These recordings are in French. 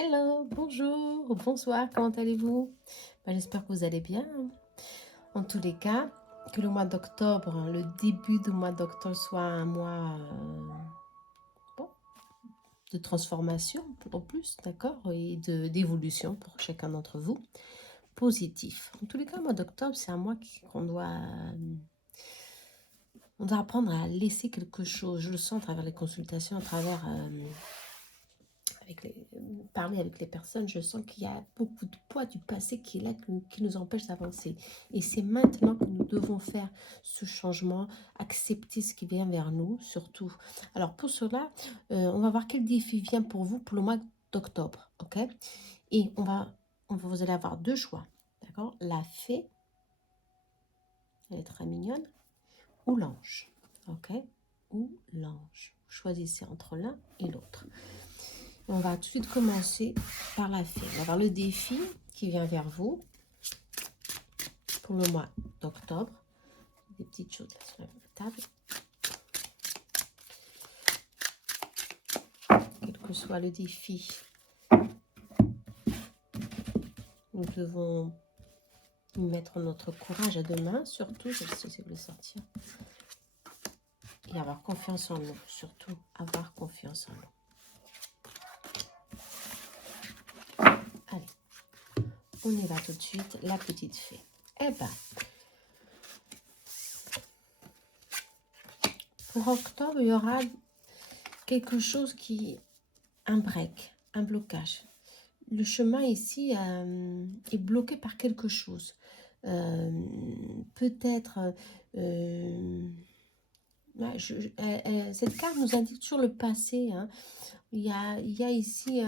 Hello, bonjour, bonsoir, comment allez-vous? J'espère que vous allez bien. En tous les cas, que le mois d'octobre, le début du mois d'octobre soit un mois bon, de transformation en plus, d'accord, et d'évolution pour chacun d'entre vous, positif. En tous les cas, le mois d'octobre, c'est un mois on doit apprendre à laisser quelque chose. Je le sens à travers les consultations, à travers parler avec les personnes, je sens qu'il y a beaucoup de poids du passé qui est là, qui nous empêche d'avancer. Et c'est maintenant que nous devons faire ce changement, accepter ce qui vient vers nous, surtout. Alors pour cela, on va voir quel défi vient pour vous pour le mois d'octobre, ok? Et vous allez avoir deux choix, d'accord? La fée, elle est très mignonne, ou l'ange, ok? Ou l'ange. Choisissez entre l'un et l'autre. On va tout de suite commencer par la fée. On va avoir le défi qui vient vers vous pour le mois d'octobre. Des petites choses là sur la table. Quel que soit le défi, nous devons mettre notre courage à deux mains, surtout, je sais si vous le sortir. Et avoir confiance en nous, surtout avoir confiance en nous. Allez, on y va tout de suite, la petite fée. Eh ben, pour octobre, il y aura quelque chose un break, un blocage. Le chemin ici est bloqué par quelque chose. Peut-être, cette carte nous indique toujours le passé. Hein. Il y a ici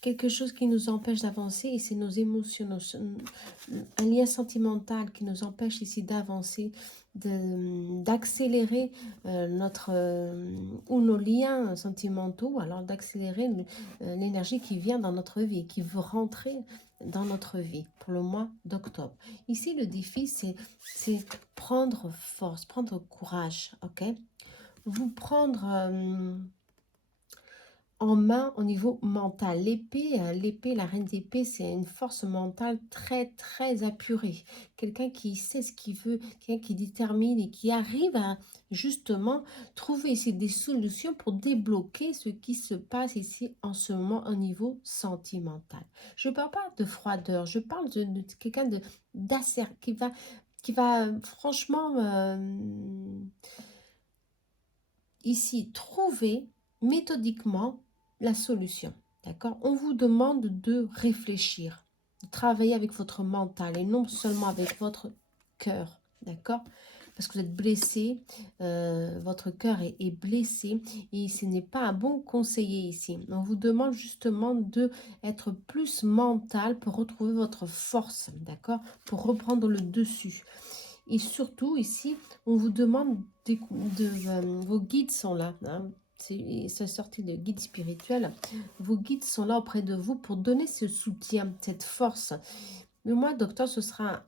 quelque chose qui nous empêche d'avancer et c'est nos émotions, un lien sentimental qui nous empêche ici d'avancer, d'accélérer ou nos liens sentimentaux, alors d'accélérer l'énergie qui vient dans notre vie, qui veut rentrer dans notre vie pour le mois d'octobre. Ici, le défi, c'est prendre force, prendre courage, ok? Vous prendre en main au niveau mental. L'épée, la reine d'épée, c'est une force mentale très, très apurée. Quelqu'un qui sait ce qu'il veut, quelqu'un qui détermine et qui arrive à justement trouver ici des solutions pour débloquer ce qui se passe ici en ce moment au niveau sentimental. Je ne parle pas de froideur, je parle de quelqu'un d'acerbe qui va franchement ici trouver méthodiquement la solution. D'accord? On vous demande de réfléchir, de travailler avec votre mental et non seulement avec votre cœur. D'accord? Parce que vous êtes blessé, votre cœur est blessé et ce n'est pas un bon conseiller ici. On vous demande justement de être plus mental pour retrouver votre force, d'accord? Pour reprendre le dessus. Et surtout, ici, on vous demande vos guides sont là. Hein, c'est sorti de guide spirituel. Vos guides sont là auprès de vous pour donner ce soutien, cette force. Le mois d'octobre, ce sera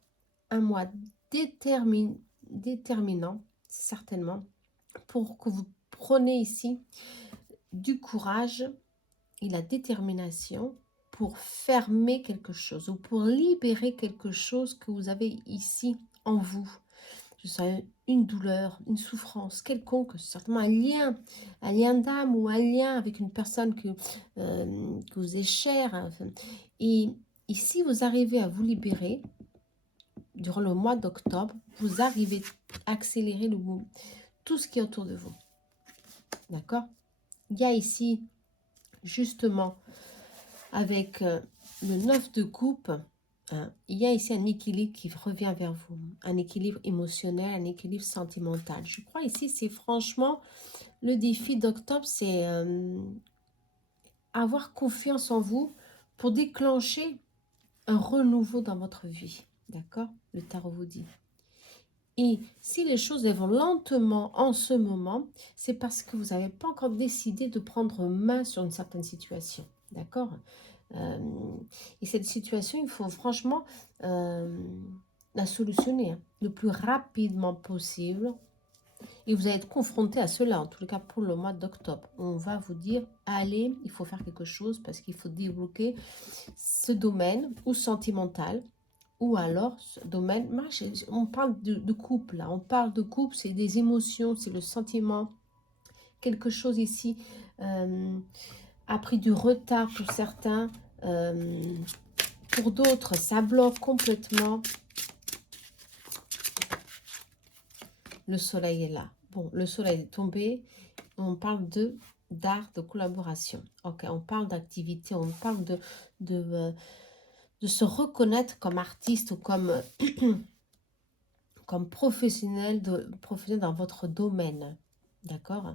un mois déterminant, certainement, pour que vous preniez ici du courage et la détermination pour fermer quelque chose ou pour libérer quelque chose que vous avez ici en vous. Ce serait une douleur, une souffrance quelconque, certainement un lien d'âme ou un lien avec une personne que vous est chère. Enfin. Et si vous arrivez à vous libérer, durant le mois d'octobre, vous arrivez à accélérer tout ce qui est autour de vous. D'accord? Il y a ici, justement, avec le 9 de coupe, il y a ici un équilibre qui revient vers vous, un équilibre émotionnel, un équilibre sentimental. Je crois ici, c'est franchement le défi d'octobre, c'est avoir confiance en vous pour déclencher un renouveau dans votre vie. D'accord? Le tarot vous dit. Et si les choses elles vont lentement en ce moment, c'est parce que vous n'avez pas encore décidé de prendre main sur une certaine situation. D'accord? Et cette situation, il faut franchement la solutionner le plus rapidement possible. Et vous allez être confronté à cela, en tout cas pour le mois d'octobre. On va vous dire, allez, il faut faire quelque chose parce qu'il faut débloquer ce domaine ou sentimental. Ou alors, ce domaine, on parle de couple, là. On parle de couple, c'est des émotions, c'est le sentiment. Quelque chose ici a pris du retard pour certains. Pour d'autres, ça bloque complètement. Le soleil est là. Bon, le soleil est tombé. On parle d'art, de collaboration. Ok, on parle d'activité, on parle de se reconnaître comme artiste ou comme, comme professionnel, professionnel dans votre domaine. D'accord.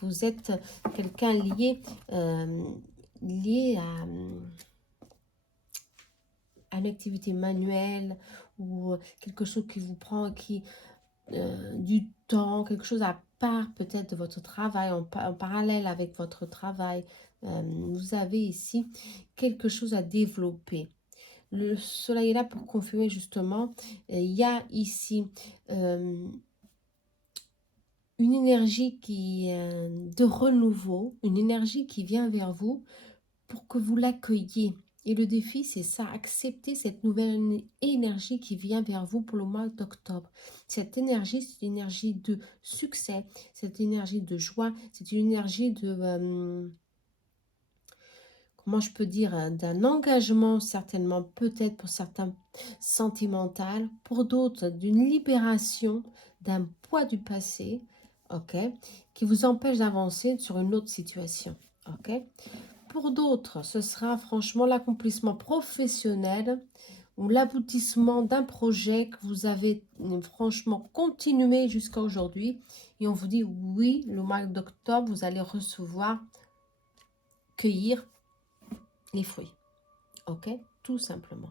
Vous êtes quelqu'un lié à une activité manuelle ou quelque chose qui vous prend du temps, quelque chose à part peut-être de votre travail, en parallèle avec votre travail. Vous avez ici quelque chose à développer. Le soleil est là pour confirmer justement, il y a ici une énergie de renouveau, une énergie qui vient vers vous pour que vous l'accueilliez. Et le défi, c'est ça, accepter cette nouvelle énergie qui vient vers vous pour le mois d'octobre. Cette énergie, c'est une énergie de succès, cette énergie de joie, c'est une énergie de, comment je peux dire, d'un engagement certainement, peut-être pour certains sentimental, pour d'autres d'une libération d'un poids du passé, ok, qui vous empêche d'avancer sur une autre situation, ok. Pour d'autres, ce sera franchement l'accomplissement professionnel ou l'aboutissement d'un projet que vous avez franchement continué jusqu'à aujourd'hui. Et on vous dit, oui, le mois d'octobre, vous allez recevoir, cueillir les fruits. Ok? Tout simplement.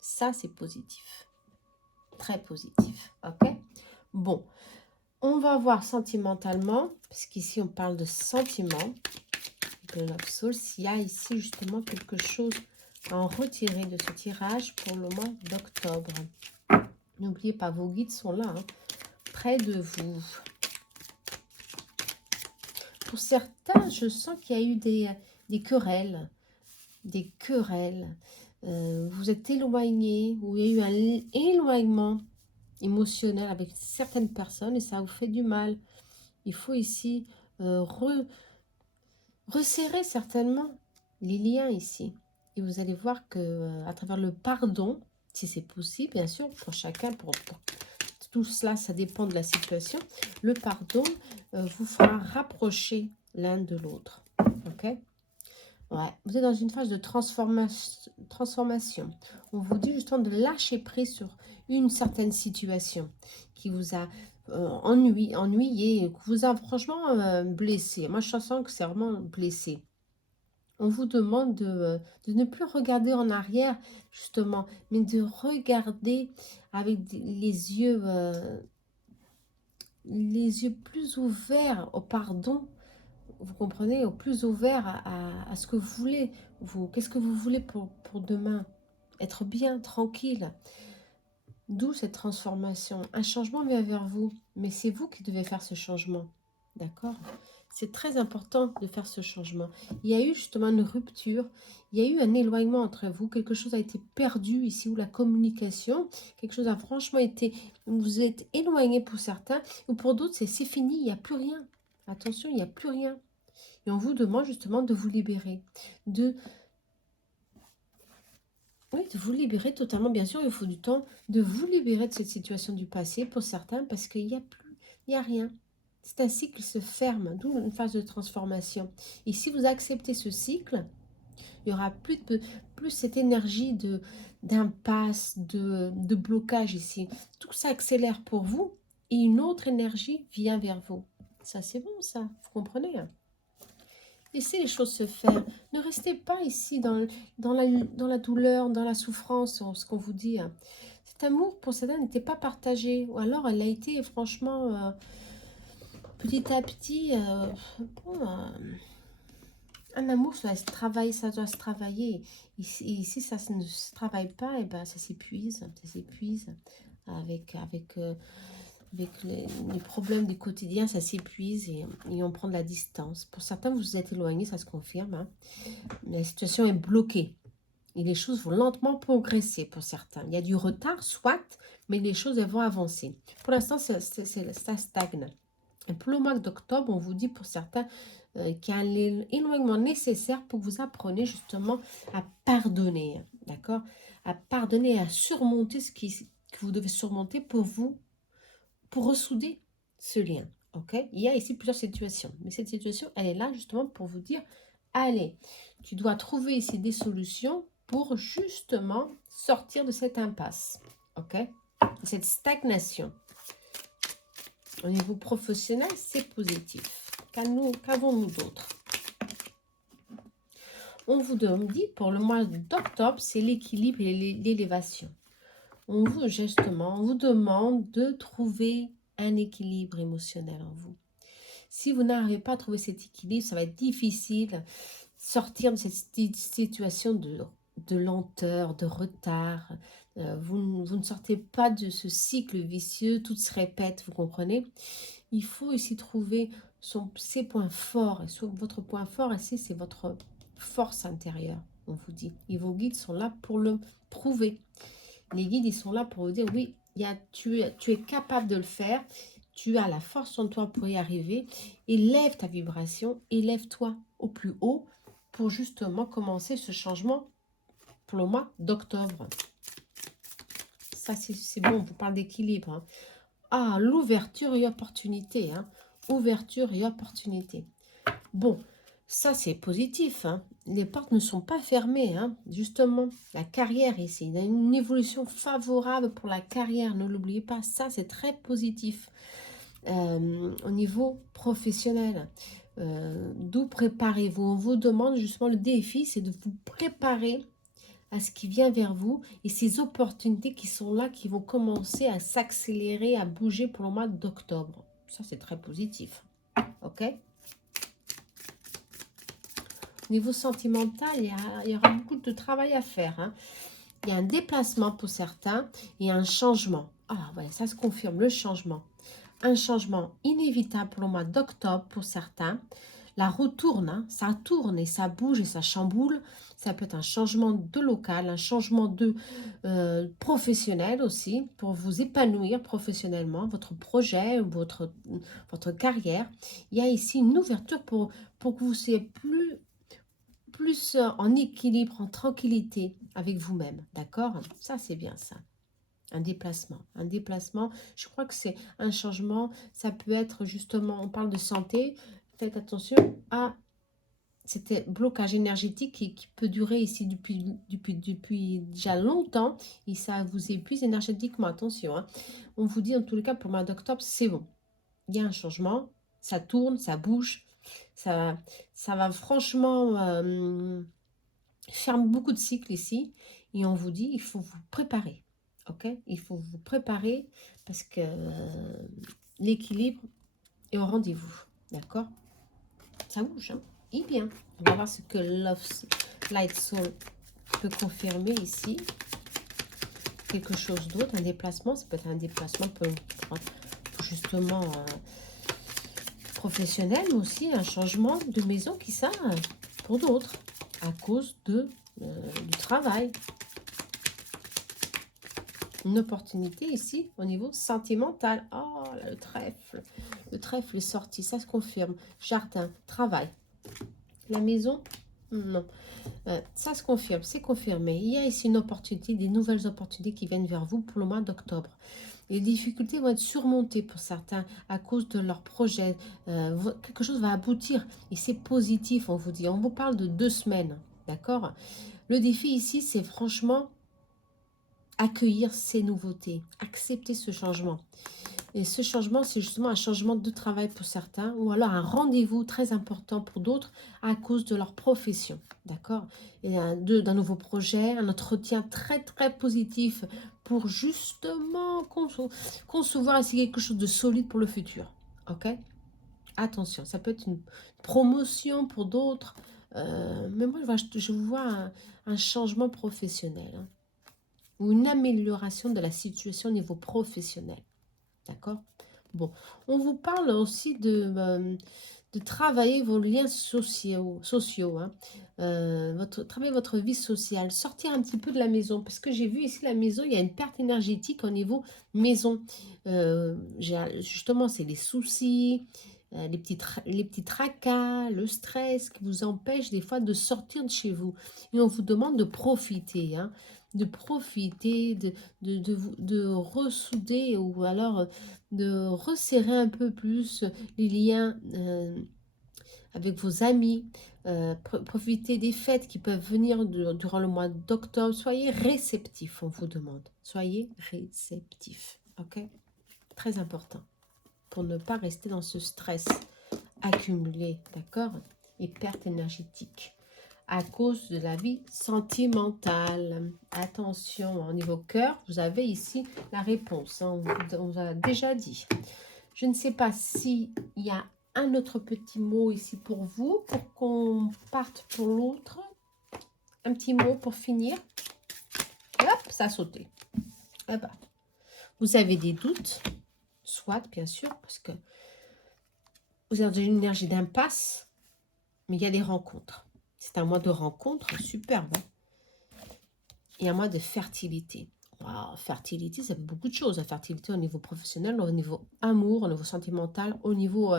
Ça, c'est positif. Très positif. Ok? Bon, on va voir sentimentalement, parce qu'ici, on parle de sentiments. De Love Soul, s'il y a ici justement quelque chose à en retirer de ce tirage pour le mois d'octobre. N'oubliez pas, vos guides sont là, hein, près de vous. Pour certains, je sens qu'il y a eu des querelles. Des querelles. Vous êtes éloigné, ou il y a eu un éloignement émotionnel avec certaines personnes et ça vous fait du mal. Il faut ici resserrer certainement les liens ici. Et vous allez voir que à travers le pardon, si c'est possible, bien sûr, pour chacun, pour tout cela, ça dépend de la situation. Le pardon vous fera rapprocher l'un de l'autre. Ok? Ouais, vous êtes dans une phase de transformation. On vous dit justement de lâcher prise sur une certaine situation qui vous a ennuyé, qui vous a franchement blessé. Moi, je sens que c'est vraiment blessé. On vous demande de ne plus regarder en arrière, justement, mais de regarder avec les yeux plus ouverts au pardon. Vous comprenez, au plus ouvert à ce que vous voulez. Qu'est-ce que vous voulez pour demain? Être bien, tranquille. D'où cette transformation. Un changement vient vers vous, mais c'est vous qui devez faire ce changement. D'accord? C'est très important de faire ce changement. Il y a eu justement une rupture, il y a eu un éloignement entre vous, quelque chose a été perdu ici, ou la communication, quelque chose a franchement été, vous êtes éloigné pour certains, ou pour d'autres, c'est fini, il n'y a plus rien. Attention, il n'y a plus rien. Et on vous demande justement de vous libérer, oui, de vous libérer totalement, bien sûr, il faut du temps, de vous libérer de cette situation du passé pour certains, parce qu'il n'y a plus, il n'y a rien. C'est un cycle qui se ferme, d'où une phase de transformation. Et si vous acceptez ce cycle, il n'y aura plus cette énergie d'impasse, de blocage ici. Tout ça accélère pour vous et une autre énergie vient vers vous. Ça, c'est bon, ça. Vous comprenez, hein? Laissez les choses se faire. Ne restez pas ici dans la douleur, dans la souffrance, ce qu'on vous dit. Cet amour, pour certains, n'était pas partagé. Ou alors, elle a été, franchement, petit à petit, bon, un amour, ça doit se travailler. Et si ça ne se travaille pas, et ben, ça s'épuise. Ça s'épuise avec avec les problèmes du quotidien, ça s'épuise et on prend de la distance. Pour certains, vous vous êtes éloigné, ça se confirme, hein. Mais la situation est bloquée. Et les choses vont lentement progresser pour certains. Il y a du retard, soit, mais les choses elles vont avancer. Pour l'instant, ça stagne. Et pour le mois d'octobre, on vous dit pour certains qu'il y a un éloignement nécessaire pour que vous appreniez justement à pardonner. D'accord? À pardonner et à surmonter que vous devez surmonter pour ressouder ce lien. Ok? Il y a ici plusieurs situations. Mais cette situation, elle est là justement pour vous dire, allez, tu dois trouver ici des solutions pour justement sortir de cette impasse. Ok? Cette stagnation. Au niveau professionnel, c'est positif. Qu'avons-nous d'autre? On vous dit, pour le mois d'octobre, c'est l'équilibre et l'élévation. On vous demande de trouver un équilibre émotionnel en vous. Si vous n'arrivez pas à trouver cet équilibre, ça va être difficile sortir de cette situation de lenteur, de retard. Vous ne sortez pas de ce cycle vicieux, tout se répète, vous comprenez? Il faut ici trouver ses points forts. Et votre point fort ici, c'est votre force intérieure, on vous dit. Et vos guides sont là pour le prouver. Les guides, ils sont là pour vous dire, oui, tu es capable de le faire. Tu as la force en toi pour y arriver. Élève ta vibration, élève-toi au plus haut pour justement commencer ce changement pour le mois d'octobre. Ça, c'est bon, on vous parle d'équilibre. Hein. Ah, l'ouverture et opportunité. Hein. Ouverture et opportunité. Bon, ça c'est positif. Hein. Les portes ne sont pas fermées. Hein. Justement, la carrière ici. Il y a une évolution favorable pour la carrière. Ne l'oubliez pas. Ça, c'est très positif. Au niveau professionnel. D'où préparez-vous? On vous demande justement le défi, c'est de vous préparer à ce qui vient vers vous et ces opportunités qui sont là, qui vont commencer à s'accélérer, à bouger pour le mois d'octobre. Ça, c'est très positif. Ok? Au niveau sentimental, il y aura beaucoup de travail à faire. Hein. Il y a un déplacement pour certains et un changement. Ah ouais, ça se confirme, le changement. Un changement inévitable pour le mois d'octobre pour certains. La roue tourne, hein, ça tourne et ça bouge et ça chamboule. Ça peut être un changement de local, un changement de professionnel aussi, pour vous épanouir professionnellement, votre projet, votre carrière. Il y a ici une ouverture pour que vous soyez plus en équilibre, en tranquillité avec vous-même. D'accord? Ça, c'est bien ça. Un déplacement. Un déplacement, je crois que c'est un changement. Ça peut être justement, on parle de santé. Faites attention à cet blocage énergétique qui peut durer ici depuis déjà longtemps. Et ça vous épuise énergétiquement. Attention. Hein. On vous dit en tous les cas pour le mois d'octobre, c'est bon. Il y a un changement. Ça tourne, ça bouge. Ça va franchement faire beaucoup de cycles ici. Et on vous dit, il faut vous préparer. Ok? Il faut vous préparer parce que l'équilibre est au rendez-vous. D'accord? Ça bouge. Hein? Et bien. On va voir ce que Love Light Soul peut confirmer ici. Quelque chose d'autre, un déplacement. Ça peut être un déplacement pour justement professionnel, mais aussi un changement de maison qui ça pour d'autres à cause du travail. Une opportunité ici au niveau sentimental. Oh, là, le trèfle. Le trèfle est sorti, ça se confirme. Jardin, travail. La maison, non. Ça se confirme, c'est confirmé. Il y a ici une opportunité, des nouvelles opportunités qui viennent vers vous pour le mois d'octobre. Les difficultés vont être surmontées pour certains à cause de leur projet. Quelque chose va aboutir et c'est positif, on vous dit. On vous parle de 2 semaines, d'accord? Le défi ici, c'est franchement accueillir ces nouveautés, accepter ce changement. Et ce changement, c'est justement un changement de travail pour certains ou alors un rendez-vous très important pour d'autres à cause de leur profession. D'accord? Et d'un nouveau projet, un entretien très très positif pour justement concevoir ainsi quelque chose de solide pour le futur. Ok? Attention, ça peut être une promotion pour d'autres. Mais moi, je vois un changement professionnel. Hein, ou une amélioration de la situation au niveau professionnel. D'accord? Bon, on vous parle aussi de travailler vos liens sociaux hein. Travailler votre vie sociale, sortir un petit peu de la maison, parce que j'ai vu ici la maison, il y a une perte énergétique au niveau maison. Justement, c'est les soucis, les petits tracas, le stress qui vous empêche des fois de sortir de chez vous. Et on vous demande de profiter, hein, de profiter, de ressouder ou alors de resserrer un peu plus les liens avec vos amis, profitez des fêtes qui peuvent venir durant le mois d'octobre. Soyez réceptifs, on vous demande. Soyez réceptifs, ok? Très important pour ne pas rester dans ce stress accumulé, d'accord? Et perte énergétique à cause de la vie sentimentale. Attention, au niveau cœur, vous avez ici la réponse, hein, on vous a déjà dit. Je ne sais pas s'il y a un autre petit mot ici pour vous, pour qu'on parte pour l'autre. Un petit mot pour finir. Hop, ça a sauté. Eh ben, vous avez des doutes, soit bien sûr, parce que vous avez une énergie d'impasse, mais il y a des rencontres. C'est un mois de rencontres superbe. Hein. Et un mois de fertilité. Wow, fertilité, ça fait beaucoup de choses. La fertilité au niveau professionnel, au niveau amour, au niveau sentimental, au niveau...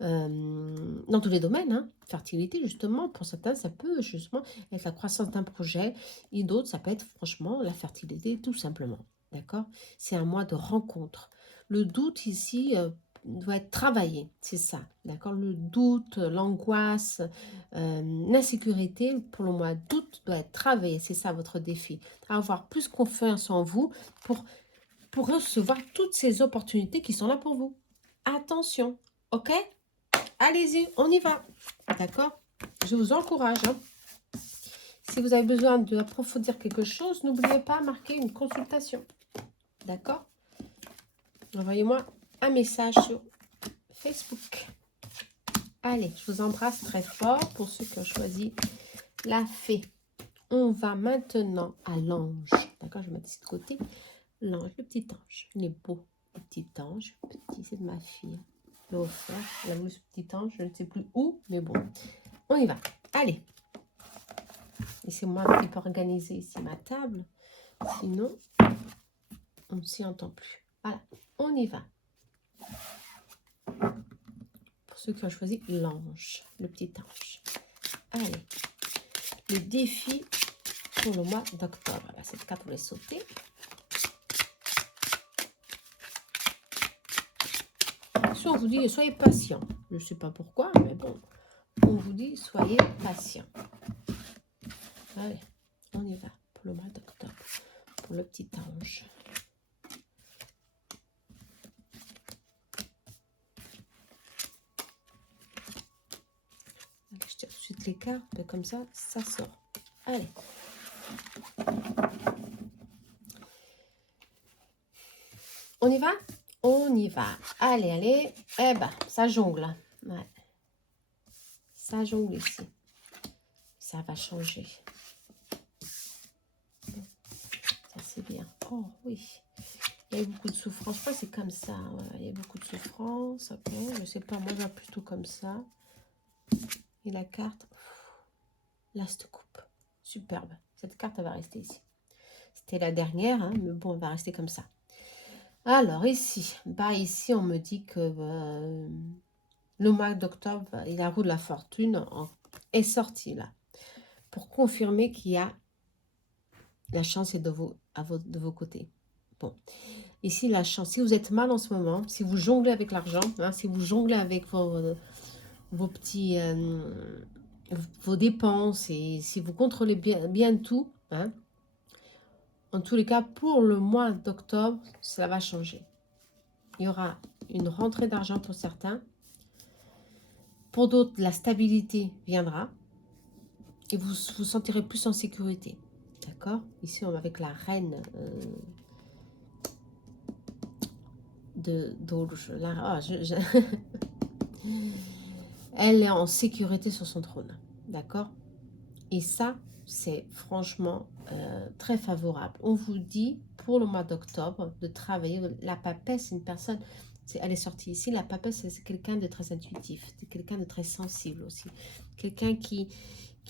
dans tous les domaines. Hein. Fertilité, justement, pour certains, ça peut justement être la croissance d'un projet. Et d'autres, ça peut être franchement la fertilité, tout simplement. D'accord? C'est un mois de rencontre. Le doute ici doit être travaillé. C'est ça. D'accord? Le doute, l'angoisse, l'insécurité pour le mois d'août doit être travaillé. C'est ça votre défi. Avoir plus confiance en vous pour recevoir toutes ces opportunités qui sont là pour vous. Attention, ok? Allez-y, on y va. D'accord? Je vous encourage. Hein. Si vous avez besoin d'approfondir quelque chose, n'oubliez pas de marquer une consultation. D'accord? Envoyez-moi un message sur Facebook. Allez, je vous embrasse très fort pour ceux qui ont choisi la fée. On va maintenant à l'ange. D'accord, je vais mettre de côté. L'ange, le petit ange. Il est beau, le petit ange. Petit, c'est de ma fille. Je l'ai offert. Elle a voulu ce petit ange, je ne sais plus où, mais bon. On y va. Allez. Laissez-moi un petit peu organiser ici ma table. Sinon, on ne s'y entend plus. Voilà, on y va. Pour ceux qui ont choisi l'ange, le petit ange. Allez. Le défi pour le mois d'octobre. Cette carte, on va sauter. Si on vous dit, soyez patient. Je ne sais pas pourquoi, mais bon. On vous dit, soyez patient. Allez, on y va pour le mois d'octobre. Pour le petit ange. Allez, je tire tout de suite les cartes. Comme ça, ça sort. Allez. On y va? On y va. Allez, allez. Eh ben, ça jongle. Ouais. Ça jongle ici. Ça va changer. Ça, c'est bien. Oh, oui. Il y a beaucoup de souffrance. Je crois que c'est comme ça. Ouais. Il y a beaucoup de souffrance. Ok. Je sais pas. Moi, je vois plutôt comme ça. Et la carte. L'as de coupe. Superbe. Cette carte, elle va rester ici. C'était la dernière. Hein, mais bon, elle va rester comme ça. Alors, ici. Bah, ici, on me dit que... le mois d'octobre et la roue de la fortune est sortie là. Pour confirmer qu'il y a la chance est de vos côtés. Bon, ici la chance, si vous êtes mal en ce moment, si vous jonglez avec l'argent, hein, si vous jonglez avec vos petits, vos dépenses et si vous contrôlez bien tout, hein, en tous les cas, pour le mois d'octobre, ça va changer. Il y aura une rentrée d'argent pour certains. Pour d'autres, la stabilité viendra. Et vous vous sentirez plus en sécurité. D'accord? Ici, on est avec la reine d'Auge. Elle est en sécurité sur son trône. D'accord? Et ça, c'est franchement très favorable. On vous dit, pour le mois d'octobre, de travailler. La papesse, c'est une personne, elle est sortie ici. La papesse, c'est quelqu'un de très intuitif. C'est quelqu'un de très sensible aussi. Quelqu'un qui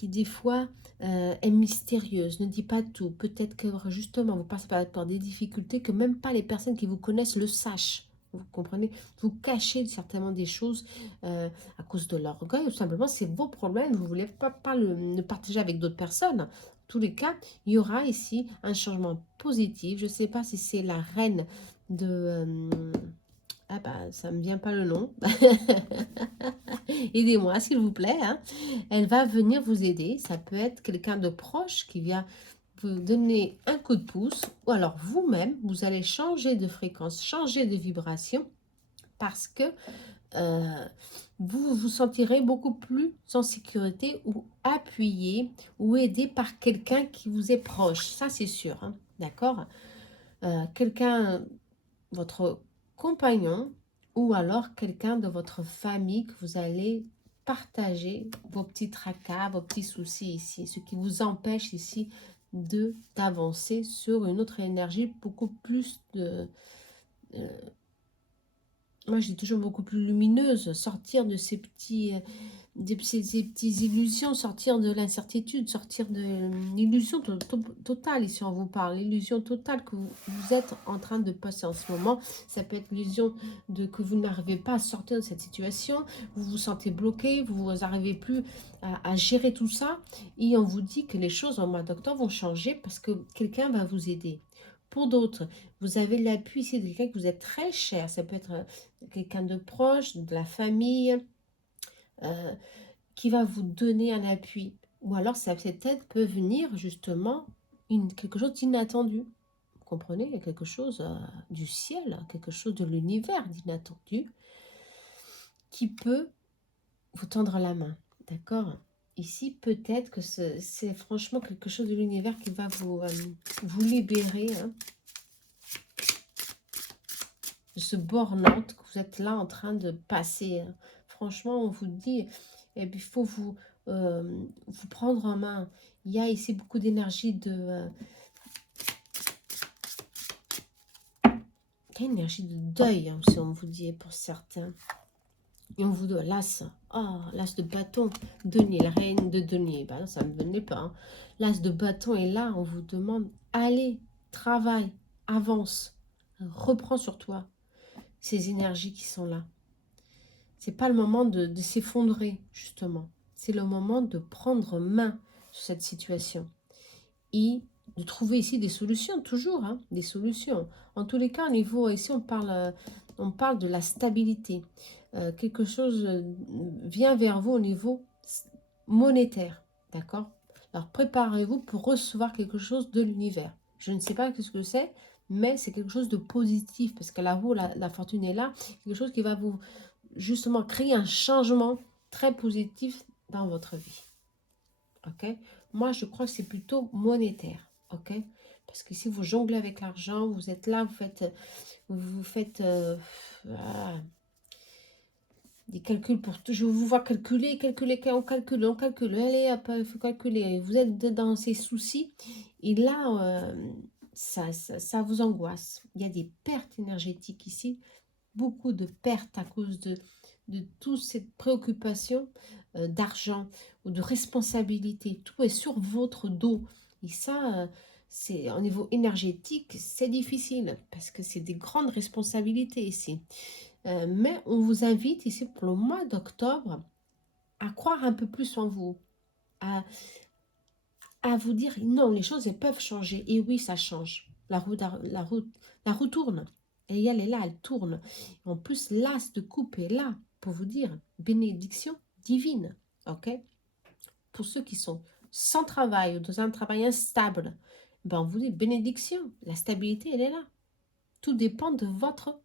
des fois est mystérieuse, ne dit pas tout. Peut-être que justement, vous passez par des difficultés que même pas les personnes qui vous connaissent le sachent. Vous comprenez? Vous cachez certainement des choses à cause de l'orgueil, ou simplement c'est vos problèmes, vous ne voulez pas le partager avec d'autres personnes. En tous les cas, il y aura ici un changement positif. Je ne sais pas si c'est la reine de... ah bah, ça ne me vient pas le nom. Aidez-moi, s'il vous plaît. Hein. Elle va venir vous aider. Ça peut être quelqu'un de proche qui vient vous donner un coup de pouce. Ou alors vous-même, vous allez changer de fréquence, changer de vibration. Parce que vous vous sentirez beaucoup plus en sécurité ou appuyé ou aidé par quelqu'un qui vous est proche. Ça, c'est sûr. Hein. D'accord. Quelqu'un, votre compagnon ou alors quelqu'un de votre famille que vous allez partager vos petits tracas, vos petits soucis ici, ce qui vous empêche ici d'avancer sur une autre énergie beaucoup plus euh, moi je dis toujours beaucoup plus lumineuse, sortir de ces petits ces petites illusions, sortir de l'incertitude, sortir de l'illusion totale, ici on vous parle, l'illusion totale que vous êtes en train de passer en ce moment. Ça peut être l'illusion de que vous n'arrivez pas à sortir de cette situation, vous vous sentez bloqué, vous n'arrivez plus à gérer tout ça, et on vous dit que les choses au mois d'octobre vont changer parce que quelqu'un va vous aider. Pour d'autres, vous avez l'appui ici de quelqu'un que vous êtes très cher, ça peut être quelqu'un de proche, de la famille, euh, qui va vous donner un appui. Ou alors, ça peut-être peut venir justement quelque chose d'inattendu. Vous comprenez? Il y a quelque chose du ciel, quelque chose de l'univers d'inattendu qui peut vous tendre la main. D'accord? Ici, peut-être que c'est franchement quelque chose de l'univers qui va vous libérer hein, de ce burn-out que vous êtes là en train de passer. Hein. Franchement, on vous dit, et puis il faut vous prendre en main. Il y a ici beaucoup d'énergie il y a une énergie de deuil, hein, si on vous dit pour certains. Et on vous donne l'as, l'as de bâton, denier, la reine de denier. Ben, ça ne venait pas. Hein. L'as de bâton est là, on vous demande, allez, travaille, avance, reprends sur toi ces énergies qui sont là. C'est pas le moment de s'effondrer, justement. C'est le moment de prendre main sur cette situation. Et de trouver ici des solutions, toujours, hein, des solutions. En tous les cas, au niveau, ici, on parle de la stabilité. Quelque chose vient vers vous au niveau monétaire, d'accord? Alors, préparez-vous pour recevoir quelque chose de l'univers. Je ne sais pas ce que c'est, mais c'est quelque chose de positif, parce que la roue, la fortune est là, quelque chose qui va vous justement créer un changement très positif dans votre vie. Ok? Moi, je crois que c'est plutôt monétaire. Ok? Parce que si vous jonglez avec l'argent, vous êtes là, vous faites des calculs pour tout. Je vous vois calculer, on calcule. Allez, hop, il faut calculer. Vous êtes dans ces soucis. Et là, ça vous angoisse. Il y a des pertes énergétiques ici. Beaucoup de pertes à cause de toute cette préoccupation d'argent ou de responsabilité. Tout est sur votre dos. Et ça, c'est au niveau énergétique, c'est difficile parce que c'est des grandes responsabilités ici. Mais on vous invite ici pour le mois d'octobre à croire un peu plus en vous, à, à vous dire non, les choses elles peuvent changer. Et oui, ça change. La roue tourne. Et elle est là, elle tourne. En plus, l'as de coupe est là pour vous dire bénédiction divine. Ok? Pour ceux qui sont sans travail ou dans un travail instable, ben on vous dit bénédiction. La stabilité, elle est là. Tout dépend de votre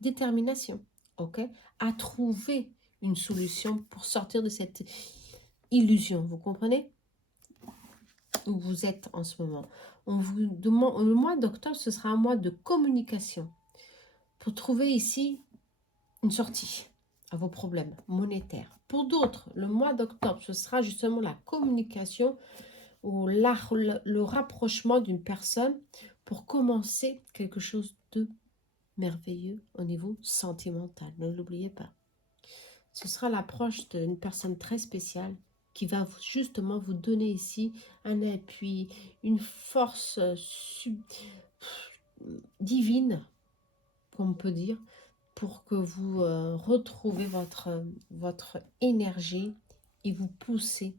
détermination. Ok? À trouver une solution pour sortir de cette illusion. Vous comprenez? Où vous êtes en ce moment. On vous demande, le mois d'octobre, ce sera un mois de communication pour trouver ici une sortie. à vos problèmes monétaires. Pour d'autres, le mois d'octobre, ce sera justement la communication ou le rapprochement d'une personne pour commencer quelque chose de merveilleux au niveau sentimental. Ne l'oubliez pas. Ce sera l'approche d'une personne très spéciale qui va justement vous donner ici un appui, une force divine, comme on peut dire, pour que vous retrouvez votre énergie et vous poussez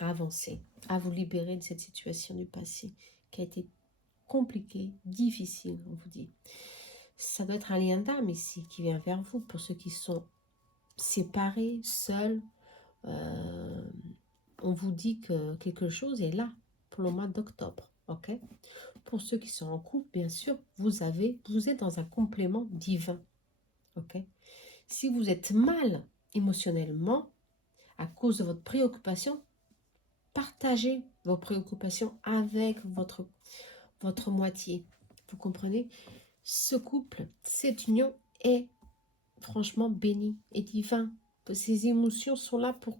à avancer, à vous libérer de cette situation du passé qui a été compliquée, difficile, on vous dit. Ça doit être un lien d'âme ici qui vient vers vous pour ceux qui sont séparés, seuls. On vous dit que quelque chose est là pour le mois d'octobre, ok? Pour ceux qui sont en couple, bien sûr, vous êtes dans un complément divin, ok? Si vous êtes mal émotionnellement à cause de votre préoccupation, partagez vos préoccupations avec votre moitié. Vous comprenez? Ce couple, cette union est franchement bénie et divin. Ces émotions sont là pour...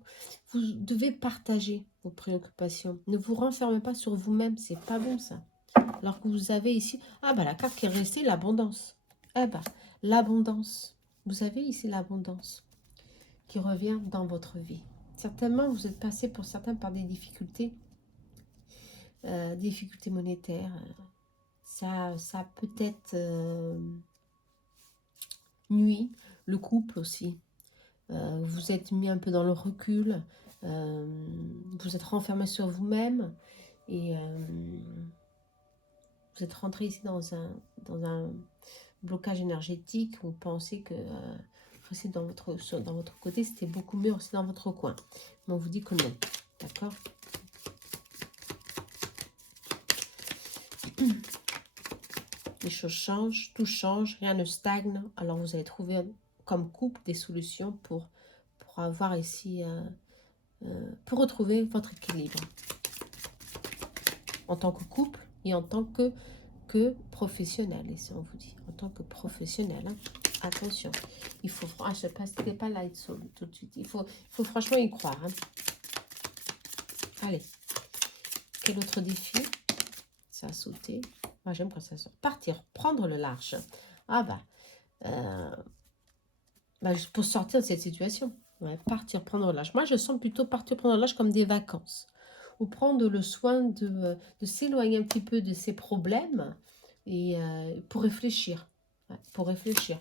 Vous devez partager vos préoccupations. Ne vous renfermez pas sur vous-même, c'est pas bon ça. Alors que vous avez ici... Ah bah la carte qui est restée, l'abondance. Ah bah, l'abondance. Vous avez ici l'abondance qui revient dans votre vie. Certainement, vous êtes passé pour certains par des difficultés monétaires. Ça peut-être nuit le couple aussi. Vous êtes mis un peu dans le recul. Vous êtes renfermé sur vous-même. Et vous êtes rentré ici dans un blocage énergétique. Vous pensez que rester dans votre côté, c'était beaucoup mieux rester dans votre coin. Mais on vous dit que non. D'accord? Les choses changent, tout change, rien ne stagne. Alors vous allez trouver comme couple des solutions pour avoir ici, pour retrouver votre équilibre. En tant que couple et en tant que professionnel. Et ça on vous dit, en tant que professionnel. Hein. Attention, il faut... Ah, je ne passerai pas là tout de suite. Il faut franchement y croire. Hein. Allez. Quel autre défi? Ça a sauté. Moi, j'aime quand ça sort. Partir, prendre le large. Ah pour sortir de cette situation. Ouais, partir, prendre le large. Moi, je sens plutôt partir, prendre le large comme des vacances. Ou prendre le soin de s'éloigner un petit peu de ces problèmes et pour réfléchir. Ouais, pour réfléchir.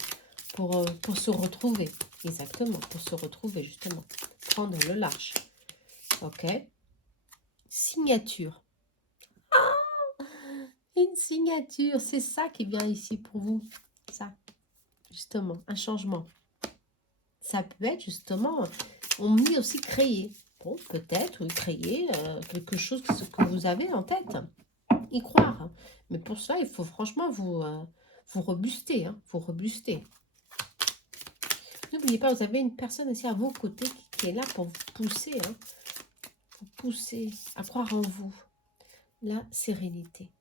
Pour se retrouver. Exactement, pour se retrouver, justement. Prendre le large. Ok. Signature. Une signature, c'est ça qui vient ici pour vous. Ça, justement, un changement. Ça peut être justement, on dit aussi créer. Bon, peut-être, ou créer quelque chose que vous avez en tête. Y croire. Hein. Mais pour ça, il faut franchement vous robuster. Hein, vous robuster. N'oubliez pas, vous avez une personne aussi à vos côtés qui est là pour vous pousser. Hein, vous pousser à croire en vous. La sérénité.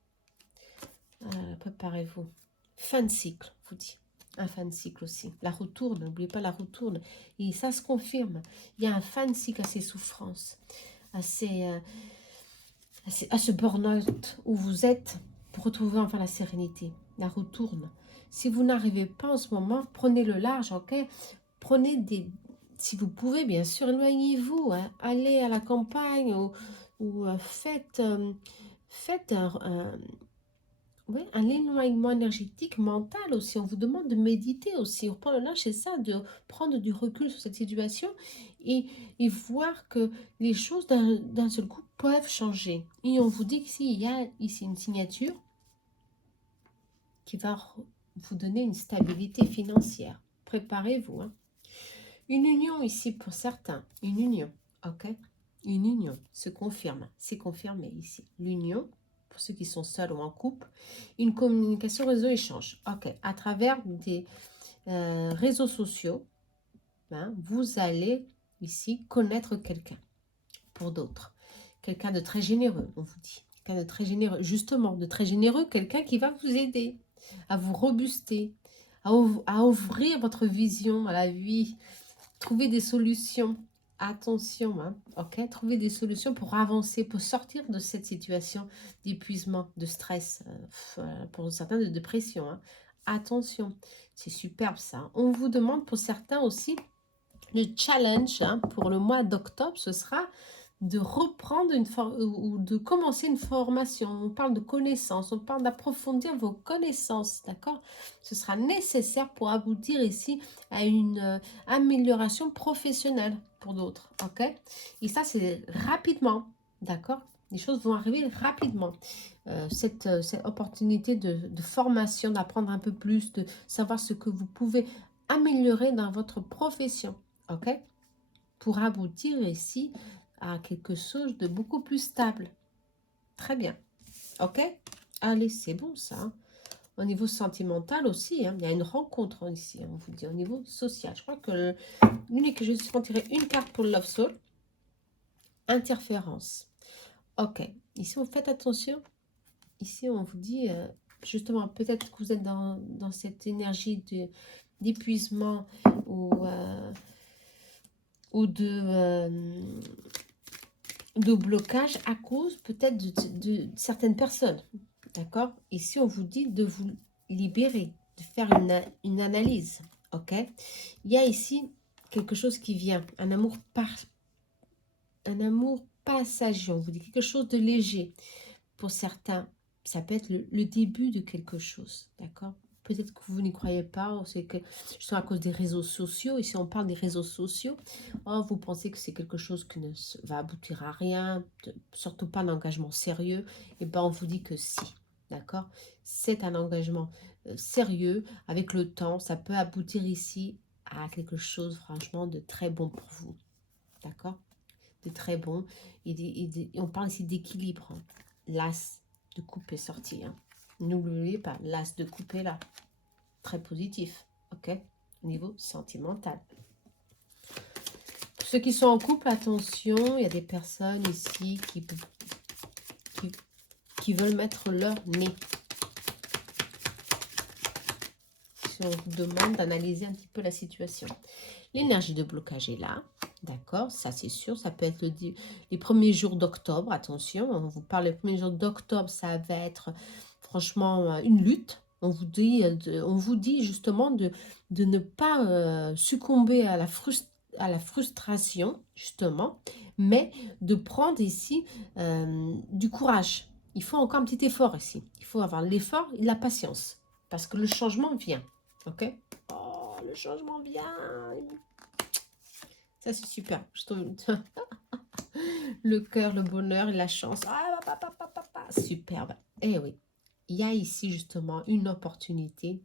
Préparez-vous. Fin de cycle, vous dit. Un fin de cycle aussi. La roue tourne, n'oubliez pas la roue tourne. Et ça se confirme. Il y a un fin de cycle à ces souffrances, à ce burn-out où vous êtes pour retrouver enfin la sérénité. La roue tourne. Si vous n'arrivez pas en ce moment, prenez le large, ok? Prenez des... Si vous pouvez, bien sûr, éloignez-vous. Hein. Allez à la campagne ou faites un éloignement énergétique, mental aussi. On vous demande de méditer aussi. On prend le large, c'est ça, de prendre du recul sur cette situation et voir que les choses d'un seul coup peuvent changer. Et on vous dit qu'il y a ici une signature qui va vous donner une stabilité financière. Préparez-vous. Hein. Une union ici pour certains. Une union, ok? Une union se confirme. C'est confirmé ici. L'union, pour ceux qui sont seuls ou en couple, une communication réseau-échange. Ok, à travers des réseaux sociaux, hein, vous allez ici connaître quelqu'un pour d'autres. Quelqu'un de très généreux, on vous dit. Quelqu'un de très généreux, justement, de très généreux, quelqu'un qui va vous aider à vous robuster, à ouvrir votre vision à la vie. Trouver des solutions. Attention, hein, ok? Trouver des solutions pour avancer, pour sortir de cette situation d'épuisement, de stress, pour certains de dépression, hein. Attention, c'est superbe ça. On vous demande pour certains aussi, le challenge, hein, pour le mois d'octobre, ce sera de reprendre ou de commencer une formation. On parle de connaissances, on parle d'approfondir vos connaissances, d'accord? Ce sera nécessaire pour aboutir ici à une amélioration professionnelle pour d'autres, ok? Et ça, c'est rapidement, d'accord? Les choses vont arriver rapidement. Cette opportunité de formation, d'apprendre un peu plus, de savoir ce que vous pouvez améliorer dans votre profession, ok? Pour aboutir ici à quelque chose de beaucoup plus stable. Très bien. Ok? Allez, c'est bon ça, hein. Au niveau sentimental aussi, hein, il y a une rencontre ici, on vous dit, au niveau social. Je crois que l'unique, je vais tirer une carte pour le Love Soul. Interférence. Ok. Ici, vous faites attention. Ici, on vous dit, justement, peut-être que vous êtes dans cette énergie d'épuisement ou de blocage à cause peut-être de certaines personnes. D'accord? Ici, on vous dit de vous libérer, de faire une analyse. Ok? Il y a ici quelque chose qui vient, un amour passager. On vous dit quelque chose de léger. Pour certains, ça peut être le début de quelque chose. D'accord? Peut-être que vous n'y croyez pas, c'est que justement à cause des réseaux sociaux, ici on parle des réseaux sociaux, oh, vous pensez que c'est quelque chose qui ne va aboutir à rien, surtout pas un engagement sérieux, et bien on vous dit que si, d'accord? C'est un engagement sérieux, avec le temps, ça peut aboutir ici à quelque chose franchement de très bon pour vous, d'accord? De très bon, et on parle ici d'équilibre, hein. L'as de coupe est sorti, hein. N'oubliez pas, l'as de coupe est là. Très positif, ok? Au niveau sentimental. Pour ceux qui sont en couple, attention, il y a des personnes ici qui veulent mettre leur nez. Si on vous demande d'analyser un petit peu la situation. L'énergie de blocage est là, d'accord? Ça c'est sûr, ça peut être les premiers jours d'octobre, attention, on vous parle les premiers jours d'octobre, ça va être franchement une lutte. On vous dit justement de ne pas succomber à la frustration, justement, mais de prendre ici du courage. Il faut encore un petit effort ici. Il faut avoir l'effort et la patience, parce que le changement vient, ok? Oh, le changement vient. Ça, c'est super. Je trouve le cœur, le bonheur et la chance. Ah, superbe. Eh oui, il y a ici justement une opportunité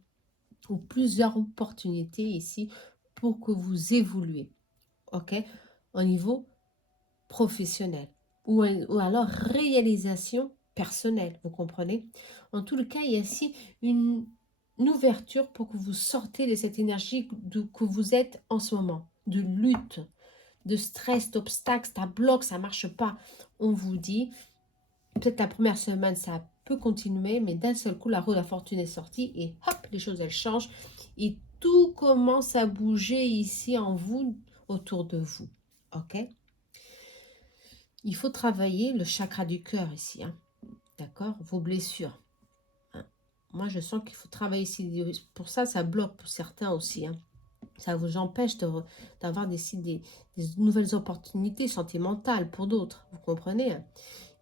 ou plusieurs opportunités ici pour que vous évoluez, ok, au niveau professionnel ou alors réalisation personnelle, vous comprenez? En tout le cas, il y a ici une ouverture pour que vous sortez de cette énergie que vous êtes en ce moment, de lutte, de stress, d'obstacles, ça bloque, ça marche pas. On vous dit, peut-être la première semaine, ça peut continuer, mais d'un seul coup, la roue de la fortune est sortie et hop, les choses, elles changent. Et tout commence à bouger ici en vous, autour de vous. Ok? Il faut travailler le chakra du cœur ici. Hein. D'accord? Vos blessures. Hein. Moi, je sens qu'il faut travailler ici. Pour ça, ça bloque pour certains aussi. Hein. Ça vous empêche d'avoir des nouvelles opportunités sentimentales pour d'autres. Vous comprenez? Hein.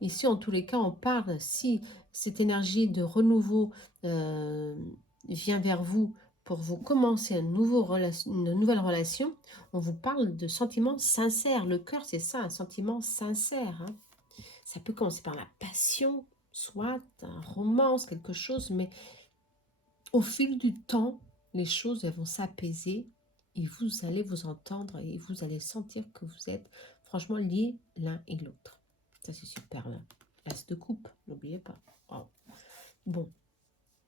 Ici, en tous les cas, on parle, si cette énergie de renouveau vient vers vous pour vous commencer une nouvelle relation, on vous parle de sentiments sincères. Le cœur, c'est ça, un sentiment sincère. Hein. Ça peut commencer par la passion, soit un romance, quelque chose, mais au fil du temps, les choses elles vont s'apaiser et vous allez vous entendre et vous allez sentir que vous êtes franchement liés l'un et l'autre. Ça, c'est super. L'as de coupe, n'oubliez pas. Wow. Bon,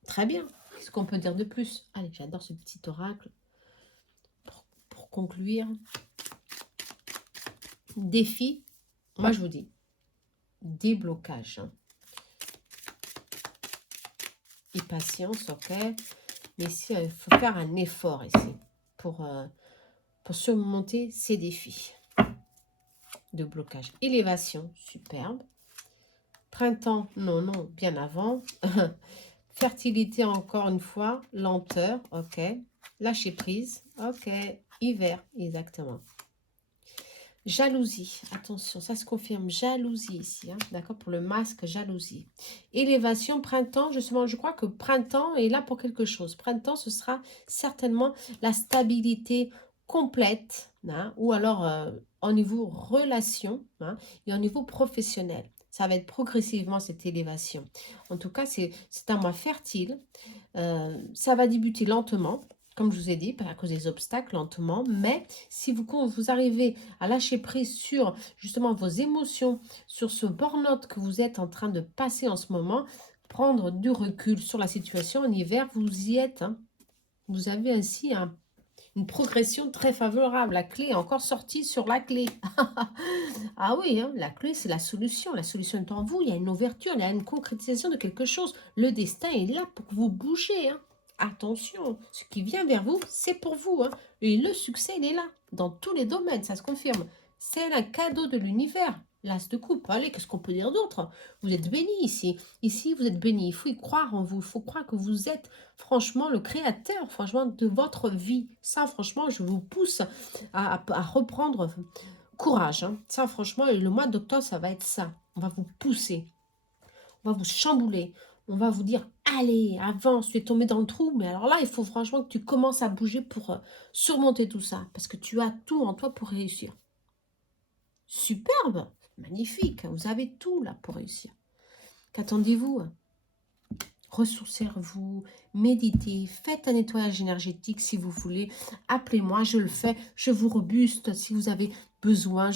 très bien. Qu'est-ce qu'on peut dire de plus? Allez, j'adore ce petit oracle. Pour conclure, défi, moi je vous dis, déblocage. Hein. Et patience, ok. Mais ici, il faut faire un effort ici pour surmonter ces défis de blocage. Élévation, superbe. Printemps, non, non, bien avant. Fertilité, encore une fois. Lenteur, ok. Lâcher prise, ok. Hiver, exactement. Jalousie, attention, ça se confirme. Jalousie ici, hein, d'accord, pour le masque, jalousie. Élévation, printemps, justement, je crois que printemps est là pour quelque chose. Printemps, ce sera certainement la stabilité complète, hein, ou alors au niveau relation, hein, et au niveau professionnel. Ça va être progressivement cette élévation. En tout cas, c'est un mois fertile. Ça va débuter lentement, comme je vous ai dit, à cause des obstacles, lentement. Mais si vous arrivez à lâcher prise sur justement vos émotions, sur ce burn-out que vous êtes en train de passer en ce moment, prendre du recul sur la situation en hiver, vous y êtes. Hein. Vous avez ainsi une progression très favorable. La clé est encore sortie sur la clé. Ah oui, hein, la clé, c'est la solution. La solution est en vous. Il y a une ouverture, il y a une concrétisation de quelque chose. Le destin est là pour que vous bougez. Hein. Attention, ce qui vient vers vous, c'est pour vous. Hein. Et le succès, il est là. Dans tous les domaines, ça se confirme. C'est un cadeau de l'univers. L'as de coupe. Allez, qu'est-ce qu'on peut dire d'autre? Vous êtes béni ici. Ici, vous êtes béni. Il faut y croire en vous. Il faut croire que vous êtes franchement le créateur, franchement, de votre vie. Ça, franchement, je vous pousse à reprendre courage. Hein. Ça, franchement, le mois d'octobre, ça va être ça. On va vous pousser. On va vous chambouler. On va vous dire, allez, avance, tu es tombé dans le trou. Mais alors là, il faut franchement que tu commences à bouger pour surmonter tout ça. Parce que tu as tout en toi pour réussir. Superbe, magnifique. Vous avez tout là pour réussir. Qu'attendez-vous? Ressourcez-vous, méditez, faites un nettoyage énergétique si vous voulez. Appelez-moi, je le fais. Je vous rebuste si vous avez besoin.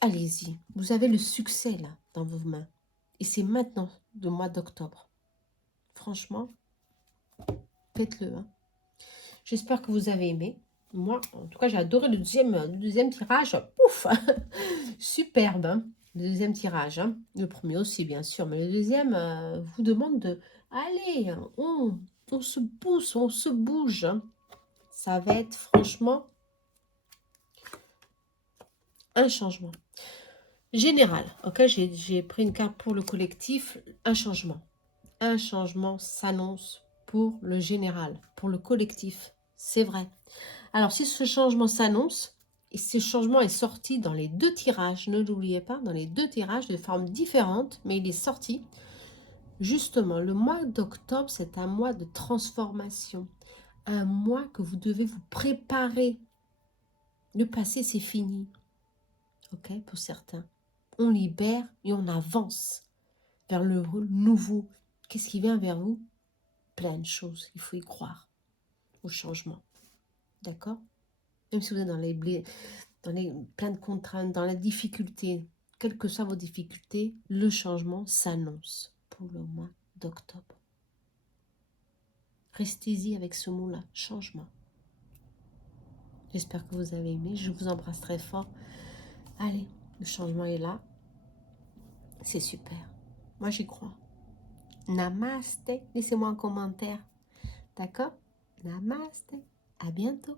Allez-y, vous avez le succès là dans vos mains. Et c'est maintenant, le mois d'octobre. Franchement, faites-le. Hein. J'espère que vous avez aimé. Moi, en tout cas, j'ai adoré le deuxième tirage. Ouf. Superbe, hein. Le deuxième tirage. Hein. Le premier aussi, bien sûr. Mais le deuxième vous demande de... Allez, on se pousse, on se bouge. Hein. Ça va être franchement un changement. Général, ok, j'ai pris une carte pour le collectif, un changement. Un changement s'annonce pour le général, pour le collectif, c'est vrai. Alors, si ce changement s'annonce, et ce changement est sorti dans les deux tirages, ne l'oubliez pas, dans les deux tirages de formes différentes, mais il est sorti. Justement, le mois d'octobre, c'est un mois de transformation. Un mois que vous devez vous préparer. Le passé, c'est fini. Ok, pour certains. On libère et on avance vers le nouveau. Qu'est-ce qui vient vers vous? Plein de choses. Il faut y croire. Au changement. D'accord? Même si vous êtes dans les plein de contraintes, dans la difficulté, quelles que soient vos difficultés, le changement s'annonce pour le mois d'octobre. Restez-y avec ce mot-là, changement. J'espère que vous avez aimé. Je vous embrasse très fort. Allez, le changement est là. C'est super. Moi, j'y crois. Namaste. Laissez-moi un commentaire. D'accord? Namaste. À bientôt.